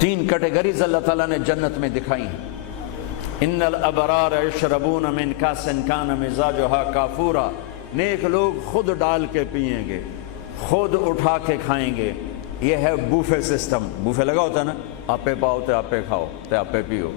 تین کیٹیگریز اللہ تعالیٰ نے جنت میں دکھائی ہیں۔ ان الابرار یشربون من کاس کان مزاجھا کافورا، نیک لوگ خود ڈال کے پئیں گے، خود اٹھا کے کھائیں گے۔ یہ ہے بوفے سسٹم، بوفے لگا ہوتا ہے نا، آپے پاؤ تے آپے کھاؤ تے آپے پیو،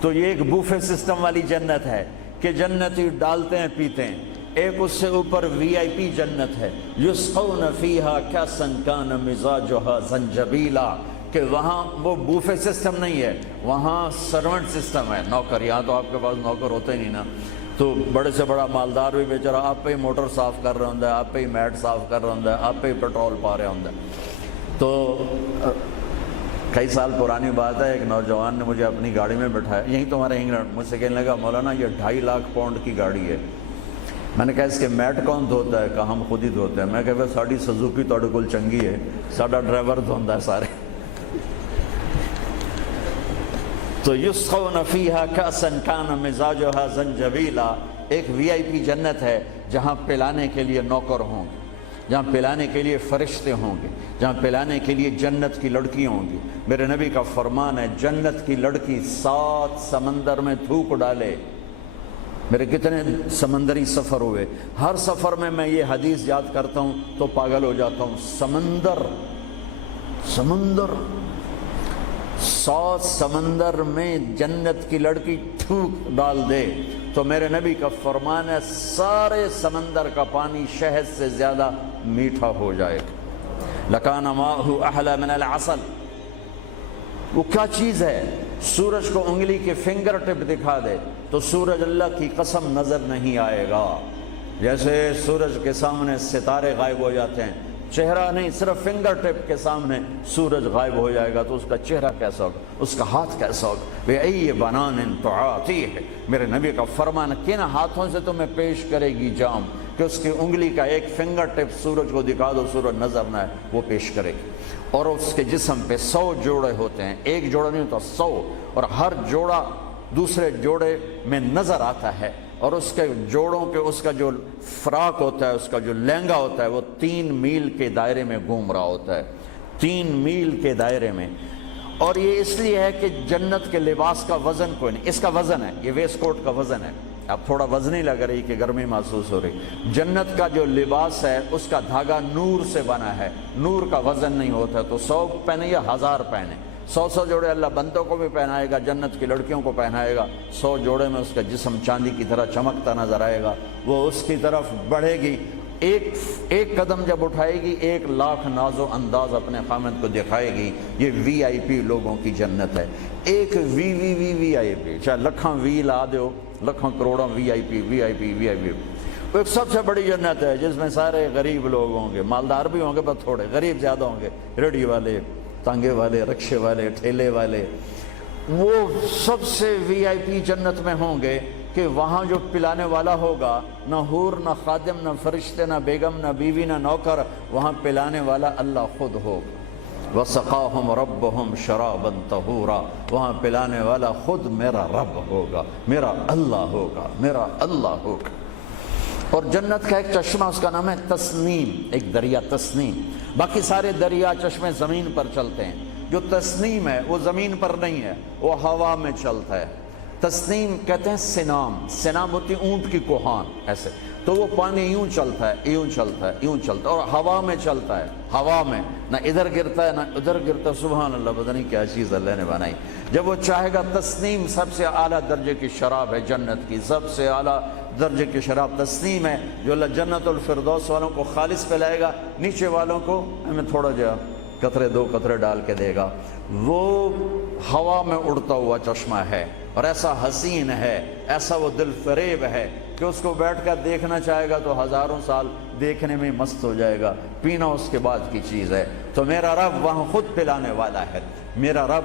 تو یہ ایک بوفے سسٹم والی جنت ہے کہ جنتی ڈالتے ہیں پیتے ہیں۔ ایک اس سے اوپر وی آئی پی جنت ہے، یسقون فیہا کاسا کان مزاجھا زنجبیلا، کہ وہاں وہ بوفے سسٹم نہیں ہے، وہاں سرونٹ سسٹم ہے، نوکر۔ یہاں تو آپ کے پاس نوکر ہوتے ہی نہیں نا، تو بڑے سے بڑا مالدار بھی بیچارہ آپ پہ ہی موٹر صاف کر رہا ہوں، آپ پہ ہی میٹ صاف کر رہا ہوں، آپ پہ ہی پیٹرول پا رہا ہوں۔ تو کئی سال پرانی بات ہے، ایک نوجوان نے مجھے اپنی گاڑی میں بٹھایا، یہیں تو ہمارے انگلینڈ، مجھ سے کہنے لگا مولانا یہ 2.5 لاکھ پاؤنڈ کی گاڑی ہے۔ میں نے کہا اس کے میٹ کون دھوتا ہے؟ کہا ہم خود ہی دھوتے ہیں۔ میں کہا ساڑی سزوکی تھوڑے کول چنگی ہے، ساڈا ڈرائیور دھوندا ہے سارے۔ تو یسقون فیہا کاسا کان مزاجھا زنجبیلا، ایک وی آئی پی جنت ہے جہاں پلانے کے لیے نوکر ہوں گے، جہاں پلانے کے لیے فرشتے ہوں گے، جہاں پلانے کے لیے جنت کی لڑکی ہوں گی۔ میرے نبی کا فرمان ہے جنت کی لڑکی 7 سمندر میں تھوک ڈالے۔ میرے کتنے سمندری سفر ہوئے، ہر سفر میں میں یہ حدیث یاد کرتا ہوں تو پاگل ہو جاتا ہوں۔ سمندر 100 سمندر میں جنت کی لڑکی تھوک ڈال دے تو میرے نبی کا فرمان ہے سارے سمندر کا پانی شہد سے زیادہ میٹھا ہو جائے گا۔ لکان ماؤہ احلی من العسل، وہ کیا چیز ہے؟ سورج کو انگلی کے فنگر ٹپ دکھا دے تو سورج اللہ کی قسم نظر نہیں آئے گا، جیسے سورج کے سامنے ستارے غائب ہو جاتے ہیں، چہرہ نہیں، صرف فنگر ٹپ کے سامنے سورج غائب ہو جائے گا تو اس کا چہرہ کیسا ہوگا، اس کا ہاتھ کیسا ہوگا؟ بِأَيِّ بَنَانٍ تُعَاطِيهِ، میرے نبی کا فرمان، کن ہاتھوں سے تمہیں پیش کرے گی جام کہ اس کی انگلی کا ایک فنگر ٹپ سورج کو دکھا دو، سورج نظر نہ آئے، وہ پیش کرے گی۔ اور اس کے جسم پہ 100 جوڑے ہوتے ہیں، ایک جوڑا نہیں ہوتا، 100، اور ہر جوڑا دوسرے جوڑے میں نظر آتا ہے، اور اس کے جوڑوں کے اس کا جو فراق ہوتا ہے، اس کا جو لہنگا ہوتا ہے، وہ 3 میل کے دائرے میں گھوم رہا ہوتا ہے، 3 میل کے دائرے میں۔ اور یہ اس لیے ہے کہ جنت کے لباس کا وزن کوئی نہیں، اس کا وزن ہے، یہ ویسٹ کوٹ کا وزن ہے، اب تھوڑا وزنی لگ رہی کہ گرمی محسوس ہو رہی۔ جنت کا جو لباس ہے اس کا دھاگا نور سے بنا ہے، نور کا وزن نہیں ہوتا، تو 100 پہنے یا 1000 پہنے، 100 جوڑے اللہ بندوں کو بھی پہنائے گا، جنت کی لڑکیوں کو پہنائے گا، 100 جوڑے میں اس کا جسم چاندی کی طرح چمکتا نظر آئے گا، وہ اس کی طرف بڑھے گی، ایک قدم جب اٹھائے گی 1 لاکھ ناز و انداز اپنے خامد کو دکھائے گی۔ یہ وی آئی پی لوگوں کی جنت ہے، ایک وی آئی پی، چاہے لکھاں وی لا دو، لکھاں کروڑاں وی آئی پی۔ وہ ایک سب سے بڑی جنت ہے جس میں سارے غریب لوگ ہوں گے، مالدار بھی ہوں گے بس تھوڑے، غریب زیادہ ہوں گے، ریڑھی والے، تانگے والے، رکشے والے، ٹھیلے والے، وہ سب سے وی آئی پی جنت میں ہوں گے کہ وہاں جو پلانے والا ہوگا، نہ حور، نہ خادم، نہ فرشتے، نہ بیگم، نہ بیوی، نہ نوکر، وہاں پلانے والا اللہ خود ہوگا۔ وَسَقَاهُمْ رَبُّهُمْ شَرَابًا طَهُورًا، وہاں پلانے والا خود میرا رب ہوگا، میرا اللہ ہوگا، میرا اللہ ہوگا۔ اور جنت کا ایک چشمہ، اس کا نام ہے تسنیم، ایک دریا تسنیم، باقی سارے دریا چشمے زمین پر چلتے ہیں، جو تسنیم ہے وہ زمین پر نہیں ہے، وہ ہوا میں چلتا ہے۔ تسنیم کہتے ہیں سنام ہوتی اونٹ کی کوہان، ایسے تو وہ پانی یوں چلتا ہے، یوں چلتا ہے، یوں چلتا ہے، اور ہوا میں چلتا ہے، ہوا میں نہ ادھر گرتا ہے نہ ادھر گرتا ہے۔ سبحان اللہ، پتہ نہیں کیا چیز اللہ نے بنائی۔ جب وہ چاہے گا، تسنیم سب سے اعلیٰ درجے کی شراب ہے جنت کی، سب سے اعلیٰ درجے کی شراب تسنیم ہے، جو اللہ جنت الفردوس والوں کو خالص پلائے گا، نیچے والوں کو ہمیں تھوڑا جا قطرے 2 قطرے ڈال کے دے گا۔ وہ ہوا میں اڑتا ہوا چشمہ ہے، اور ایسا حسین ہے، ایسا وہ دل فریب ہے کہ اس کو بیٹھ کر دیکھنا چاہے گا تو ہزاروں سال دیکھنے میں مست ہو جائے گا، پینا اس کے بعد کی چیز ہے۔ تو میرا رب وہاں خود پلانے والا ہے، میرا رب،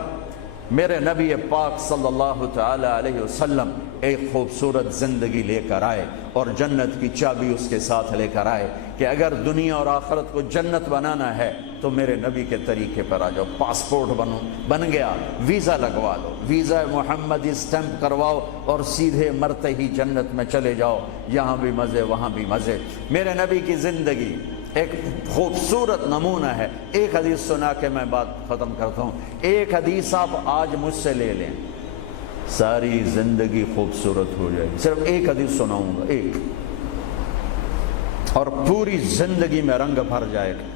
میرے نبی پاک صلی اللہ تعالی علیہ وسلم ایک خوبصورت زندگی لے کر آئے، اور جنت کی چابی اس کے ساتھ لے کر آئے کہ اگر دنیا اور آخرت کو جنت بنانا ہے تو میرے نبی کے طریقے پر آ جاؤ۔ پاسپورٹ بن گیا، ویزا لگوا لو، ویزا محمدی سٹیمپ کرواؤ اور سیدھے مرتے ہی جنت میں چلے جاؤ، یہاں بھی مزے وہاں بھی مزے۔ میرے نبی کی زندگی ایک خوبصورت نمونہ ہے. ایک حدیث سنا کے میں بات ختم کرتا ہوں. ایک حدیث آپ آج مجھ سے لے لیں, ساری زندگی خوبصورت ہو جائے گی. صرف ایک حدیث سناؤں گا, ایک, اور پوری زندگی میں رنگ بھر جائے گا,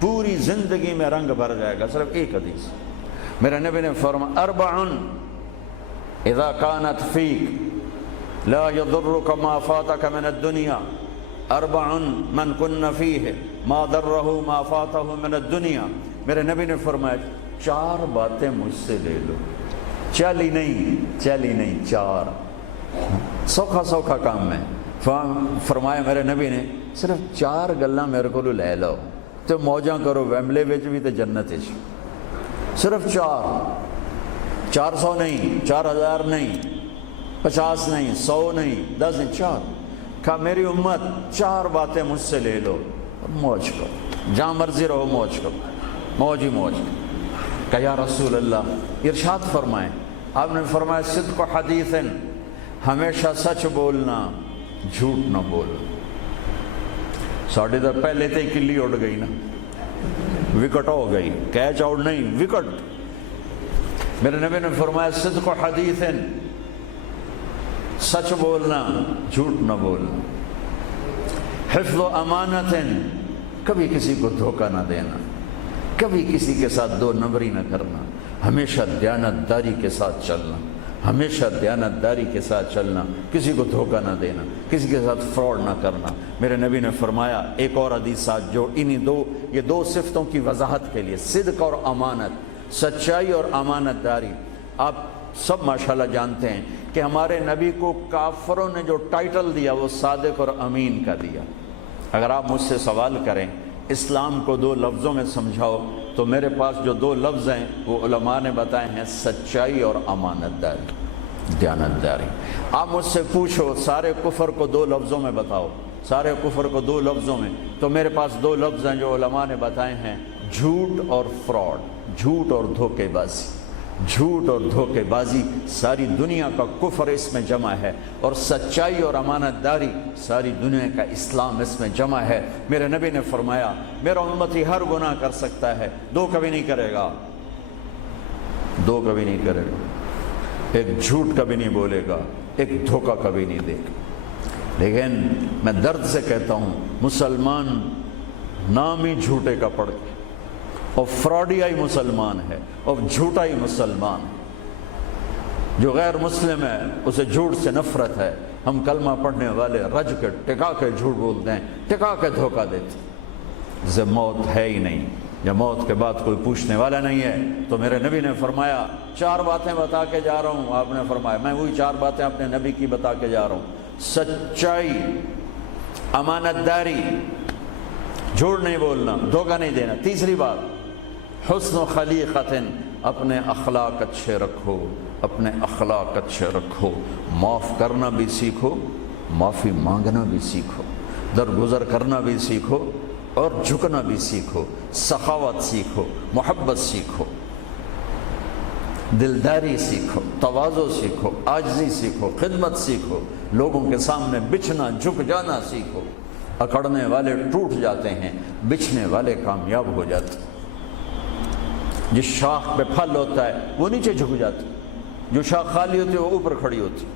پوری زندگی میں رنگ بھر جائے گا. صرف ایک حدیث. میرے نبی نے فرمایا اربع اذا كانت فيك لا يضرك ما فاتك من الدنيا اربع من كن فيه ما ضره ما فاته من الدنيا. میرے نبی نے فرمایا 4 باتیں مجھ سے لے لو. چلی نہیں 4 سوکھا کام ہے. فرمایا میرے نبی نے صرف 4 گلاں میرے کو لے لو تو موجاں کرو ویملے وچ بھی تے جنت وچ. صرف 400 نہیں, 4000 نہیں, 50 نہیں, 100 نہیں, 10 نہیں, 4. کہا میری امت 4 باتیں مجھ سے لے لو, موج کرو, جہاں مرضی رہو موج کرو, موج ہی موج. کہا یا رسول اللہ ارشاد فرمائیں. آپ نے فرمایا صدق حدیث, ہمیشہ سچ بولنا, جھوٹ نہ بولنا. ساڑھے تو پہلے تے کلی اڑ گئی نا, وکٹ ہو گئی, کیچ آؤٹ نہیں, وکٹ. میرے نبی نے فرمایا صدق حدیث, سچ بولنا, جھوٹ نہ بولنا. حفظ و امانت, کبھی کسی کو دھوکہ نہ دینا, کبھی کسی کے ساتھ 2 نمبری نہ کرنا, ہمیشہ دیانتداری کے ساتھ چلنا, ہمیشہ دیانتداری کے ساتھ چلنا, کسی کو دھوکہ نہ دینا, کسی کے ساتھ فراڈ نہ کرنا. میرے نبی نے فرمایا ایک اور حدیث ساتھ جو یہ دو صفتوں کی وضاحت کے لیے, صدق اور امانت, سچائی اور امانت داری. آپ سب ماشاءاللہ جانتے ہیں کہ ہمارے نبی کو کافروں نے جو ٹائٹل دیا وہ صادق اور امین کا دیا. اگر آپ مجھ سے سوال کریں اسلام کو 2 لفظوں میں سمجھاؤ تو میرے پاس جو 2 لفظ ہیں وہ علماء نے بتائے ہیں, سچائی اور امانت داری, دیانتداری. آپ مجھ سے پوچھو سارے کفر کو 2 لفظوں میں بتاؤ, سارے کفر کو 2 لفظوں میں, تو میرے پاس 2 لفظ ہیں جو علماء نے بتائے ہیں, جھوٹ اور فراڈ, جھوٹ اور دھوکے بازی. جھوٹ اور دھوکے بازی ساری دنیا کا کفر اس میں جمع ہے, اور سچائی اور امانت داری ساری دنیا کا اسلام اس میں جمع ہے. میرے نبی نے فرمایا میرا امتی ہر گناہ کر سکتا ہے, 2 کبھی نہیں کرے گا, 2 کبھی نہیں کرے گا. ایک جھوٹ کبھی نہیں بولے گا, ایک دھوکہ کبھی نہیں دے گا. لیکن میں درد سے کہتا ہوں مسلمان نام ہی جھوٹے کا پڑھ کے, اور فراڈیائی مسلمان ہے, اور جھوٹائی مسلمان. جو غیر مسلم ہے اسے جھوٹ سے نفرت ہے. ہم کلمہ پڑھنے والے رج کے ٹکا کے جھوٹ بولتے ہیں, ٹکا کے دھوکہ دیتے ہیں. جسے موت ہے ہی نہیں, یا موت کے بعد کوئی پوچھنے والا نہیں ہے. تو میرے نبی نے فرمایا 4 باتیں بتا کے جا رہا ہوں. آپ نے فرمایا میں وہی 4 باتیں اپنے نبی کی بتا کے جا رہا ہوں, سچائی, امانت داری, جھوٹ نہیں بولنا, دھوکہ نہیں دینا. تیسری بات حسن و خلیقت, اپنے اخلاق اچھے رکھو, اپنے اخلاق اچھے رکھو. معاف کرنا بھی سیکھو, معافی مانگنا بھی سیکھو, درگزر کرنا بھی سیکھو, اور جھکنا بھی سیکھو. سخاوت سیکھو, محبت سیکھو, دلداری سیکھو, تواضع سیکھو, عاجزی سیکھو, خدمت سیکھو, لوگوں کے سامنے بچھنا جھک جانا سیکھو. اکڑنے والے ٹوٹ جاتے ہیں, بچھنے والے کامیاب ہو جاتے ہیں. جس شاخ پہ پھل ہوتا ہے وہ نیچے جھک جاتی, جو شاخ خالی ہوتی ہے وہ اوپر کھڑی ہوتی.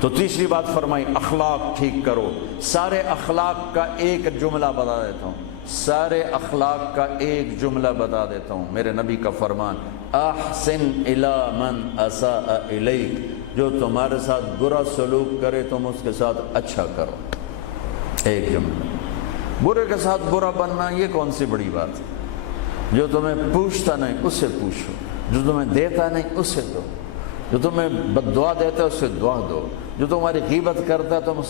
تو تیسری بات فرمائی اخلاق ٹھیک کرو. سارے اخلاق کا ایک جملہ بتا دیتا ہوں, سارے اخلاق کا ایک جملہ بتا دیتا ہوں. میرے نبی کا فرمان احسن الی من اساء الیک, جو تمہارے ساتھ برا سلوک کرے تم اس کے ساتھ اچھا کرو. ایک جملہ. برے کے ساتھ برا بننا یہ کون سی بڑی بات ہے؟ جو تمہیں پوچھتا نہیں اس سے پوچھو, جو تمہیں دیتا نہیں اس سے دو, جو تمہیں بد دعا دیتا ہے اس سے دعا دو, جو تمہاری غیبت کرتا ہے تم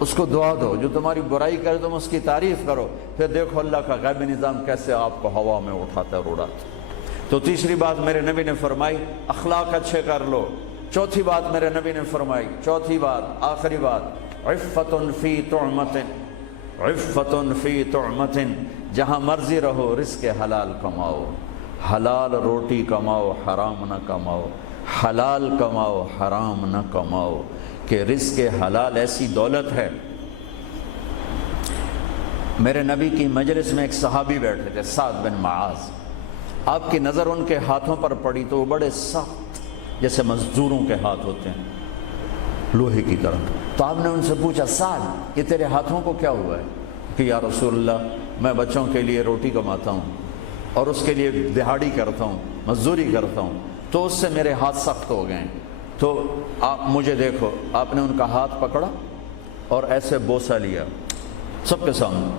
اس کو دعا دو, جو تمہاری برائی کرے تم اس کی تعریف کرو. پھر دیکھو اللہ کا غیبی نظام کیسے آپ کو ہوا میں اٹھاتا ہے اور اڑاتا. تو تیسری بات میرے نبی نے فرمائی اخلاق اچھے کر لو. چوتھی بات میرے نبی نے فرمائی, چوتھی بات, آخری بات, عفت فی طعمت, عفت فی طعمت, جہاں مرضی رہو رزق حلال کماؤ, حلال روٹی کماؤ, حرام نہ کماؤ, حلال کماؤ, حرام نہ کماؤ. کہ رزق حلال ایسی دولت ہے میرے نبی کی مجلس میں ایک صحابی بیٹھے تھے، سعد بن معاذ۔ آپ کی نظر ان کے ہاتھوں پر پڑی تو وہ بڑے سخت جیسے مزدوروں کے ہاتھ ہوتے ہیں، لوہے کی طرح۔ تو آپ نے ان سے پوچھا، سعد یہ تیرے ہاتھوں کو کیا ہوا ہے؟ کہ یا رسول اللہ میں بچوں کے لیے روٹی کماتا ہوں اور اس کے لیے دہاڑی کرتا ہوں، مزدوری کرتا ہوں، تو اس سے میرے ہاتھ سخت ہو گئے ہیں، تو آپ مجھے دیکھو۔ آپ نے ان کا ہاتھ پکڑا اور ایسے بوسہ لیا سب کے سامنے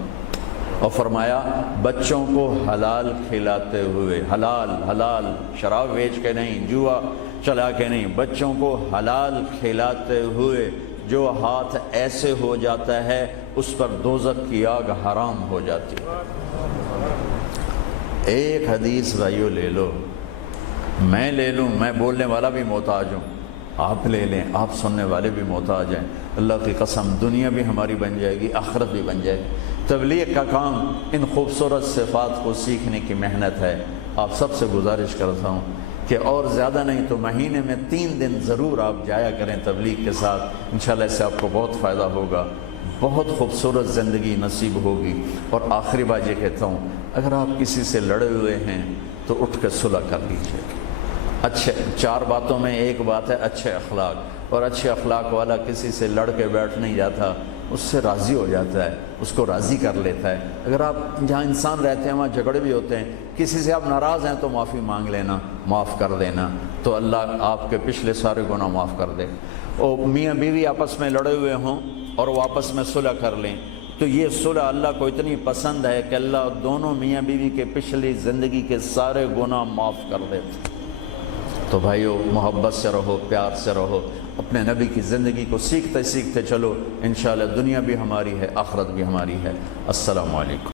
اور فرمایا بچوں کو حلال کھلاتے ہوئے، حلال حلال، شراب بیچ کے نہیں، جوا چلا کے نہیں، بچوں کو حلال کھلاتے ہوئے جو ہاتھ ایسے ہو جاتا ہے اس پر دوزخ کی آگ حرام ہو جاتی ہے۔ ایک حدیث بھائیو لے لو، میں لے لوں، میں بولنے والا بھی محتاج ہوں، آپ لے لیں، آپ سننے والے بھی محتاج ہیں، اللہ کی قسم دنیا بھی ہماری بن جائے گی، آخرت بھی بن جائے گی۔ تبلیغ کا کام ان خوبصورت صفات کو سیکھنے کی محنت ہے۔ آپ سب سے گزارش کرتا ہوں کہ اور زیادہ نہیں تو مہینے میں 3 دن ضرور آپ جایا کریں تبلیغ کے ساتھ، انشاءاللہ اس سے آپ کو بہت فائدہ ہوگا، بہت خوبصورت زندگی نصیب ہوگی۔ اور آخری بات یہ کہتا ہوں، اگر آپ کسی سے لڑے ہوئے ہیں تو اٹھ کے صلح کر لیجیے۔ اچھے 4 باتوں میں ایک بات ہے اچھے اخلاق، اور اچھے اخلاق والا کسی سے لڑ کے بیٹھ نہیں جاتا، اس سے راضی ہو جاتا ہے، اس کو راضی کر لیتا ہے۔ اگر آپ جہاں انسان رہتے ہیں وہاں جھگڑے بھی ہوتے ہیں، کسی سے آپ ناراض ہیں تو معافی مانگ لینا، معاف کر دینا، تو اللہ آپ کے پچھلے سارے گناہ معاف کر دے۔ اور میاں بیوی آپس میں لڑے ہوئے ہوں اور وہ آپس میں صلح کر لیں تو یہ صلح اللہ کو اتنی پسند ہے کہ اللہ دونوں میاں بیوی کے پچھلی زندگی کے سارے گناہ معاف کر دیتے۔ تو بھائیو محبت سے رہو، پیار سے رہو، اپنے نبی کی زندگی کو سیکھتے سیکھتے چلو، انشاءاللہ دنیا بھی ہماری ہے، آخرت بھی ہماری ہے۔ السلام علیکم۔